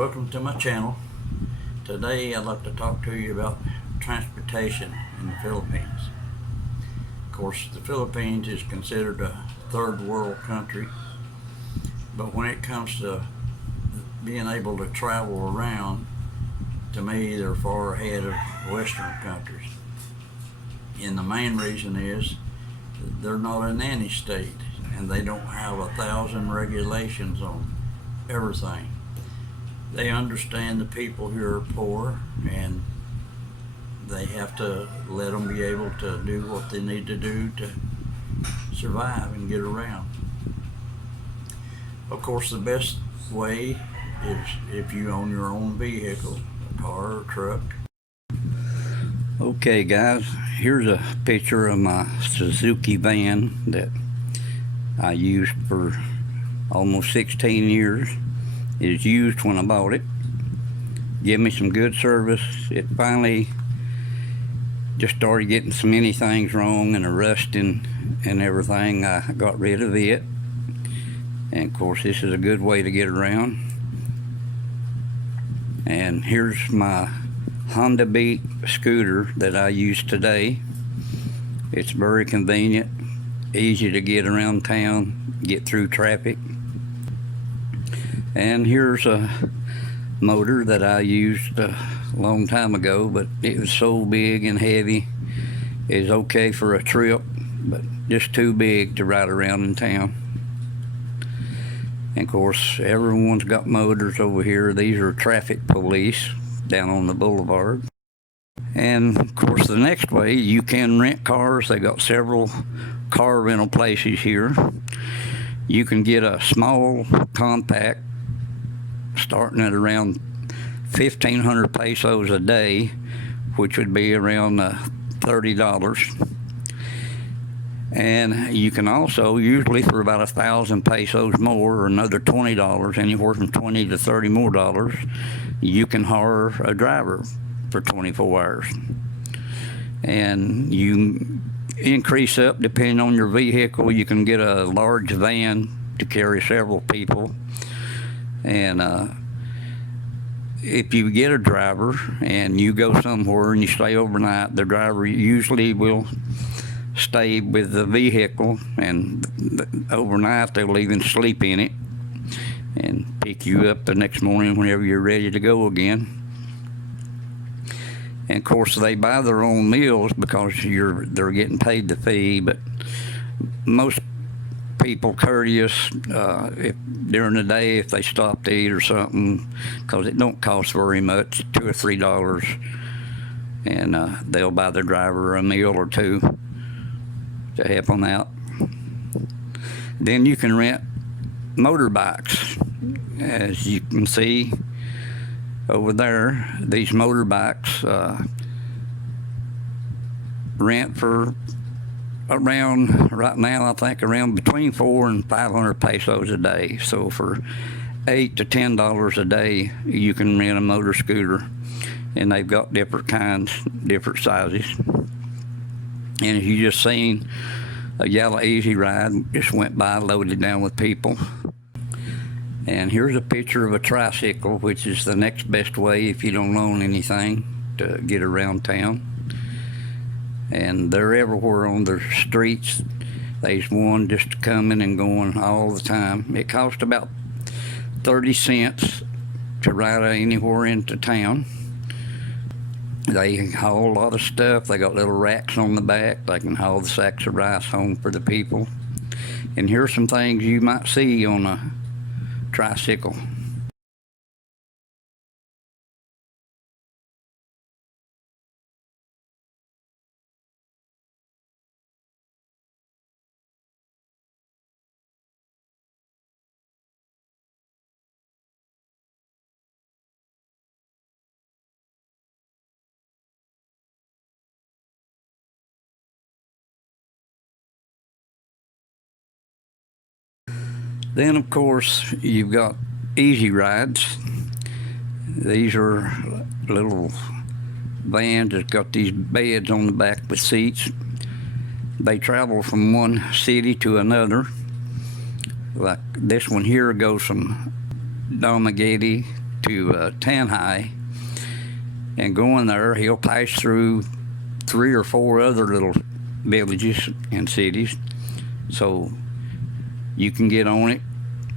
welcome to my channel. Today I'd like to talk to you about transportation in the Philippines. Of course, the Philippines is considered a third world country, but when it comes to being able to travel around, to me they're far ahead of Western countries. And the main reason is they're not a nanny state and they don't have 1,000 regulations on everything. They understand the people who are poor, and they have to let them be able to do what they need to do to survive and get around. Of course, the best way is if you own your own vehicle, a car or truck. Okay guys, here's a picture of my Suzuki van that I used for almost 16 years. It was used when I bought it. Give me some good service. It finally just started getting so many things wrong and rusting and everything. I got rid of it. And of course, this is a good way to get around. And here's my Honda Beat scooter that I use today. It's very convenient, easy to get around town, get through traffic. And here's a motor that I used a long time ago, but it was so big and heavy. It's okay for a trip, but just too big to ride around in town. And of course, everyone's got motors over here. These are traffic police down on the boulevard. And of course, the next way, you can rent cars. They got several car rental places here. You can get a small compact starting at around 1,500 pesos a day, which would be around $30. And you can also, usually for about 1,000 pesos more, or another $20, anywhere from $20 to $30 more, you can hire a driver for 24 hours. And you increase up depending on your vehicle. You can get a large van to carry several people. And if you get a driver and you go somewhere and you stay overnight, the driver usually will stay with the vehicle, and overnight they'll even sleep in it and pick you up the next morning whenever you're ready to go again. And of course, they buy their own meals because they're getting paid the fee, but most people courteous if during the day, if they stop to eat or something, because it don't cost very much, $2 or $3, and they'll buy their driver a meal or two to help them out. Then you can rent motorbikes. As you can see over there, these motorbikes rent for around, right now I think around between 400 and 500 pesos a day. So for $8 to $10 a day, you can rent a motor scooter, and they've got different kinds, different sizes. And as you just seen, a yellow Easy Ride just went by loaded down with people. And here's a picture of a tricycle, which is the next best way if you don't own anything to get around town. And they're everywhere on the streets. There's one just coming and going all the time. It costs about 30 cents to ride anywhere into town. They haul a lot of stuff. They got little racks on the back. They can haul the sacks of rice home for the people. And here's some things you might see on a tricycle. Then, of course, you've got Easy Rides. These are little vans that's got these beds on the back with seats. They travel from one city to another. Like this one here goes from Dumaguete to Tanhai, and going there, he'll pass through 3 or 4 other little villages and cities, so you can get on it.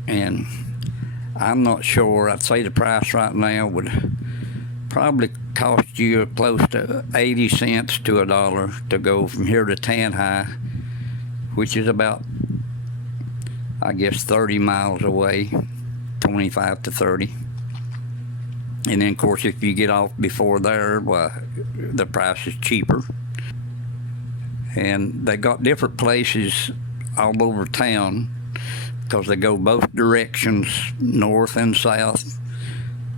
And I'm not sure, I'd say the price right now would probably cost you close to 80 cents to $1 to go from here to Tanhai, which is about, I guess, 30 miles away, 25 to 30. And then, of course, if you get off before there, well, the price is cheaper. And they got different places all over town because they go both directions, north and south.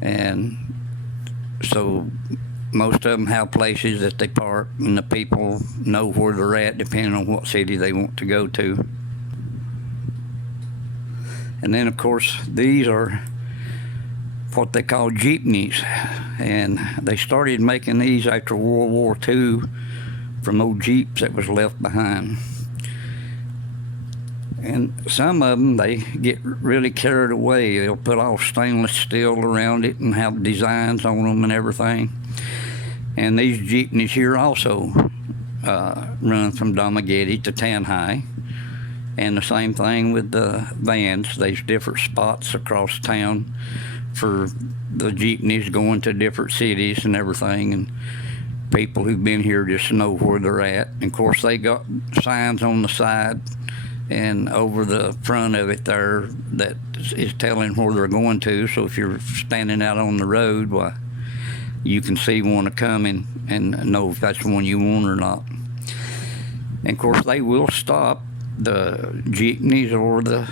And so most of them have places that they park, and the people know where they're at depending on what city they want to go to. And then, of course, these are what they call jeepneys, and they started making these after World War II from old Jeeps that was left behind. And some of them, they get really carried away. They'll put all stainless steel around it and have designs on them and everything. And these jeepneys here also run from Dumaguete to Tanhai. And the same thing with the vans. There's different spots across town for the jeepneys going to different cities and everything. And people who've been here just know where they're at. And of course, they got signs on the side and over the front of it there that is telling where they're going to. So if you're standing out on the road, well, you can see one coming and know if that's the one you want or not. And of course, they will stop the jeepneys or the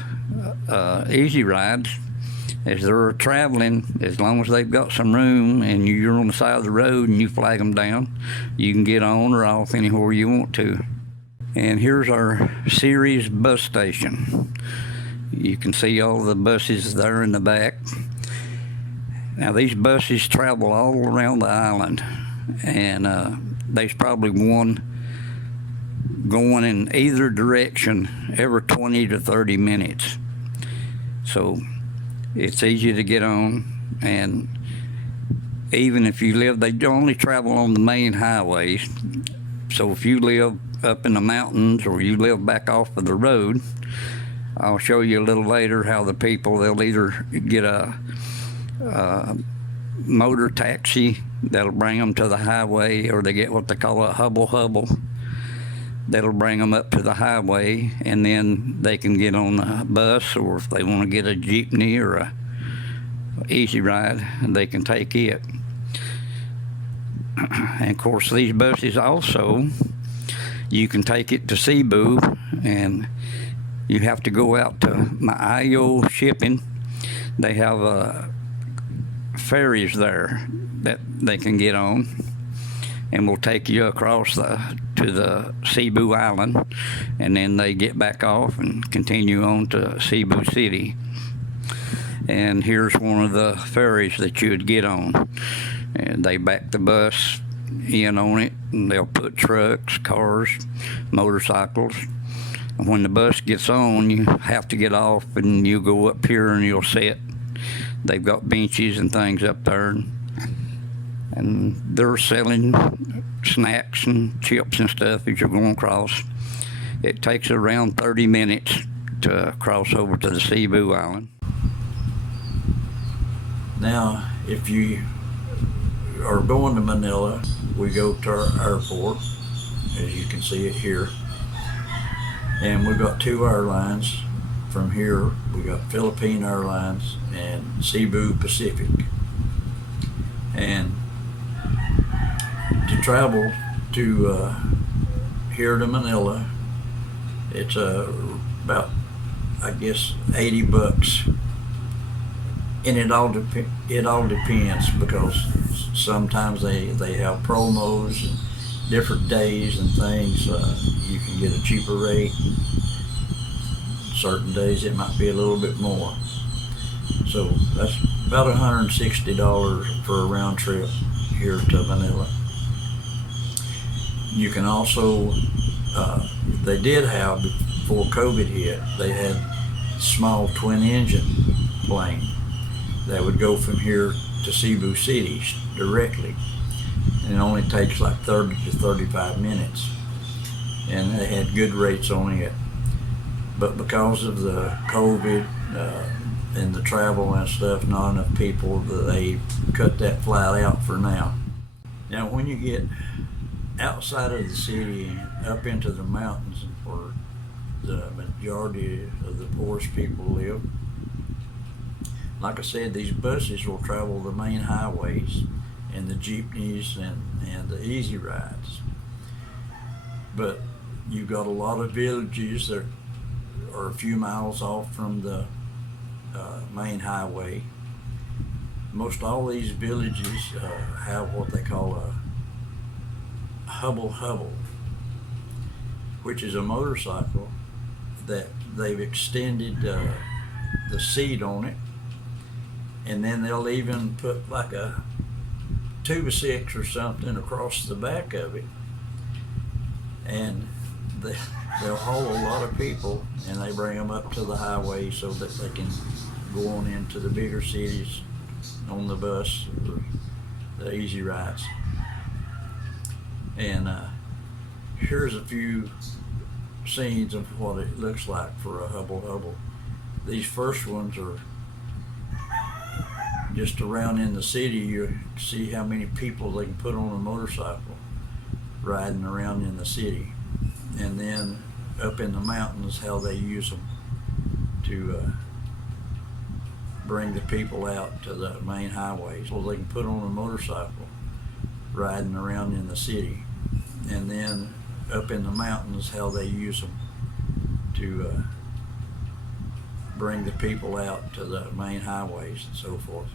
easy rides as they're traveling. As long as they've got some room and you're on the side of the road and you flag them down, you can get on or off anywhere you want to. And here's our series bus station. You can see all the buses there in the back. Now these buses travel all around the island, and there's probably one going in either direction every 20 to 30 minutes. So it's easy to get on, and even if you live, they only travel on the main highways. So if you live up in the mountains or you live back off of the road, I'll show you a little later how the people, they'll either get a motor taxi that'll bring them to the highway, or they get what they call a Habal that'll bring them up to the highway, and then they can get on a bus, or if they want to get a jeepney or a easy ride, they can take it. And of course, these buses also, you can take it to Cebu, and you have to go out to Maayo shipping. They have ferries there that they can get on, and will take you across to the Cebu Island, and then they get back off and continue on to Cebu City. And here's one of the ferries that you would get on, and they back the bus in on it, and they'll put trucks, cars, motorcycles. And when the bus gets on, you have to get off, and you go up here and you'll sit. They've got benches and things up there, and they're selling snacks and chips and stuff as you're going across. It takes around 30 minutes to cross over to the Cebu Island. Now, if you are going to Manila, we go to our airport, as you can see it here. And we've got 2 airlines from here. We got Philippine Airlines and Cebu Pacific. And to travel to here to Manila, it's about, I guess, $80. And it all depends, because sometimes they have promos and different days and things. You can get a cheaper rate. Certain days it might be a little bit more. So that's about $160 for a round trip here to Manila. You can also, they did have, before COVID hit, they had small twin engine plane that would go from here to Cebu City directly. And it only takes like 30 to 35 minutes. And they had good rates on it. But because of the COVID and the travel and stuff, not enough people, they cut that flight out for now. Now, when you get outside of the city and up into the mountains where the majority of the poorest people live, like I said, these buses will travel the main highways and the jeepneys and the easy rides. But you've got a lot of villages that are a few miles off from the main highway. Most all these villages have what they call a Habal, which is a motorcycle that they've extended the seat on it, and then they'll even put like a 2x6 or something across the back of it, and they'll haul a lot of people, and they bring them up to the highway so that they can go on into the bigger cities on the bus or the easy rides. And here's a few scenes of what it looks like for a Habal. These first ones are just around in the city. You see how many people they can put on a motorcycle riding around in the city. And then up in the mountains, how they use them to bring the people out to the main highways. So they can put on a motorcycle riding around in the city. And then up in the mountains, how they use them to bring the people out to the main highways and so forth.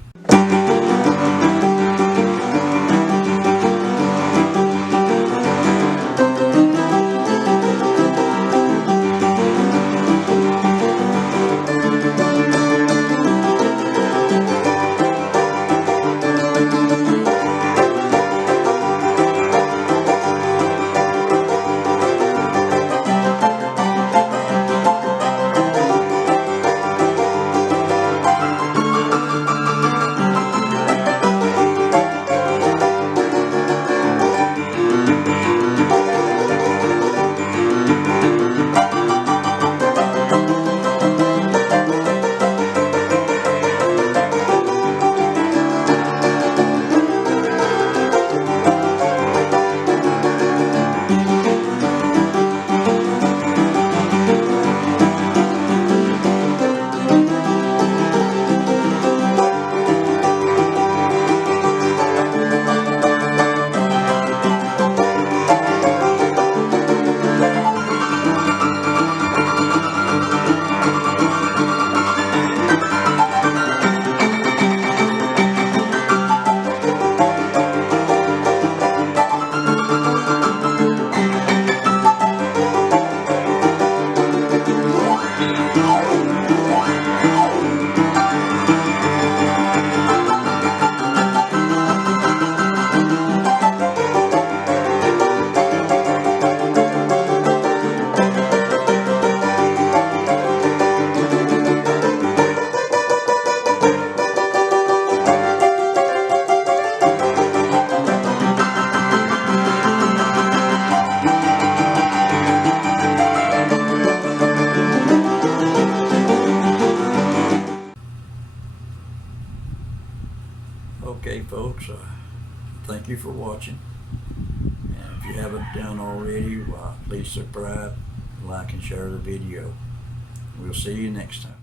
Okay, folks, thank you for watching. And if you haven't done already, please subscribe, like, and share the video. We'll see you next time.